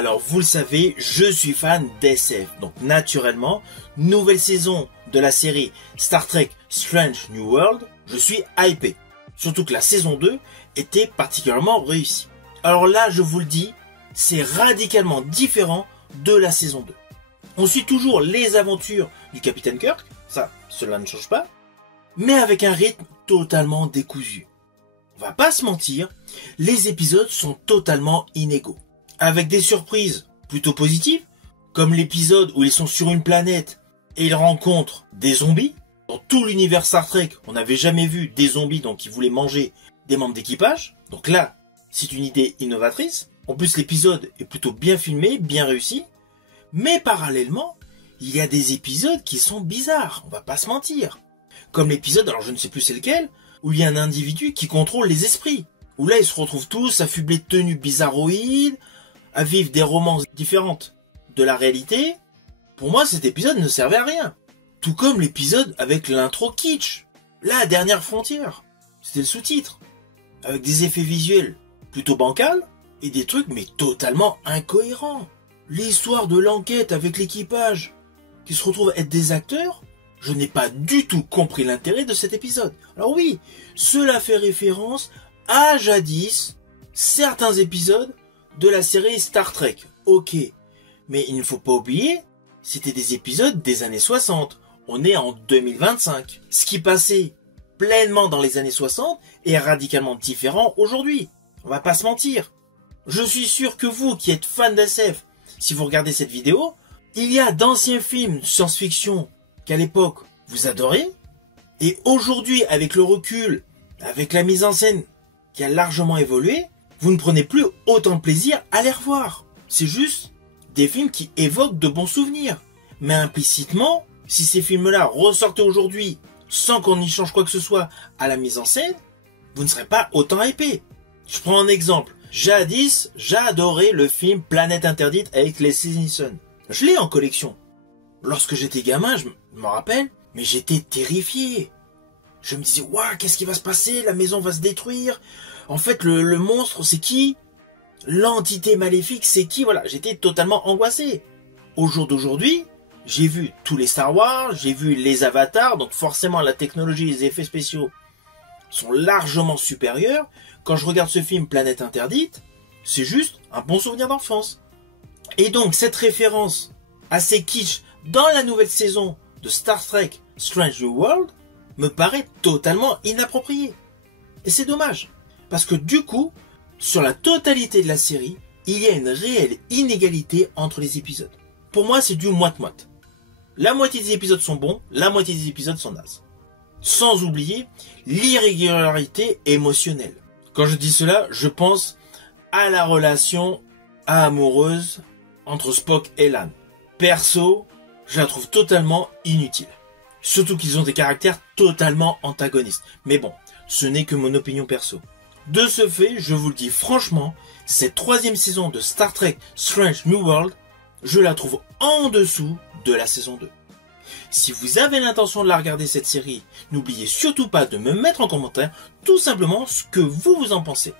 Alors vous le savez, je suis fan d'SF, donc naturellement, nouvelle saison de la série Star Trek Strange New World, je suis hypé. Surtout que la saison 2 était particulièrement réussie. Alors là, je vous le dis, c'est radicalement différent de la saison 2. On suit toujours les aventures du Capitaine Kirk, ça, cela ne change pas, mais avec un rythme totalement décousu. On va pas se mentir, les épisodes sont totalement inégaux. Avec des surprises plutôt positives, comme l'épisode où ils sont sur une planète et ils rencontrent des zombies. Dans tout l'univers Star Trek, on n'avait jamais vu des zombies donc qui voulaient manger des membres d'équipage. Donc là, c'est une idée innovatrice. En plus, l'épisode est plutôt bien filmé, bien réussi. Mais parallèlement, il y a des épisodes qui sont bizarres, on va pas se mentir. Comme l'épisode, alors je ne sais plus c'est lequel, où il y a un individu qui contrôle les esprits. Où là, ils se retrouvent tous affublés de tenues bizarroïdes, à vivre des romances différentes de la réalité. Pour moi, cet épisode ne servait à rien. Tout comme l'épisode avec l'intro kitsch. La dernière frontière. C'était le sous-titre. Avec des effets visuels plutôt bancals et des trucs mais totalement incohérents. L'histoire de l'enquête avec l'équipage qui se retrouve être des acteurs, je n'ai pas du tout compris l'intérêt de cet épisode. Alors oui, cela fait référence à jadis certains épisodes de la série Star Trek. Ok, mais il ne faut pas oublier, c'était des épisodes des années 60. On est en 2025. Ce qui passait pleinement dans les années 60 est radicalement différent aujourd'hui. On va pas se mentir. Je suis sûr que vous qui êtes fan d'SF, si vous regardez cette vidéo, il y a d'anciens films de science-fiction qu'à l'époque vous adorez, et aujourd'hui avec le recul, avec la mise en scène qui a largement évolué, vous ne prenez plus autant de plaisir à les revoir. C'est juste des films qui évoquent de bons souvenirs. Mais implicitement, si ces films-là ressortaient aujourd'hui sans qu'on y change quoi que ce soit à la mise en scène, vous ne serez pas autant hypé. Je prends un exemple. Jadis, j'adorais le film Planète Interdite avec Leslie Nielsen. Je l'ai en collection. Lorsque j'étais gamin, je me rappelle, mais j'étais terrifié. Je me disais, waouh, qu'est-ce qui va se passer? La maison va se détruire. En fait, le monstre, c'est qui? L'entité maléfique, c'est qui? Voilà, j'étais totalement angoissé. Au jour d'aujourd'hui, j'ai vu tous les Star Wars, j'ai vu les Avatars, donc forcément la technologie et les effets spéciaux sont largement supérieurs. Quand je regarde ce film Planète Interdite, c'est juste un bon souvenir d'enfance. Et donc cette référence assez kitsch dans la nouvelle saison de Star Trek Strange New World me paraît totalement inappropriée. Et c'est dommage, parce que du coup, sur la totalité de la série, il y a une réelle inégalité entre les épisodes. Pour moi, c'est du moite-moite. La moitié des épisodes sont bons, la moitié des épisodes sont nazes. Sans oublier l'irrégularité émotionnelle. Quand je dis cela, je pense à la relation amoureuse entre Spock et Lan. Perso, je la trouve totalement inutile. Surtout qu'ils ont des caractères totalement antagonistes. Mais bon, ce n'est que mon opinion perso. De ce fait, je vous le dis franchement, cette troisième saison de Star Trek Strange New World, je la trouve en dessous de la saison 2. Si vous avez l'intention de la regarder cette série, n'oubliez surtout pas de me mettre en commentaire tout simplement ce que vous en pensez.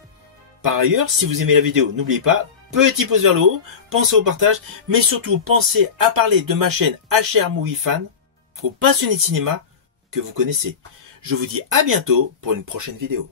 Par ailleurs, si vous aimez la vidéo, n'oubliez pas, petit pouce vers le haut, pensez au partage, mais surtout pensez à parler de ma chaîne HR Movie Fan, aux passionnés de cinéma que vous connaissez. Je vous dis à bientôt pour une prochaine vidéo.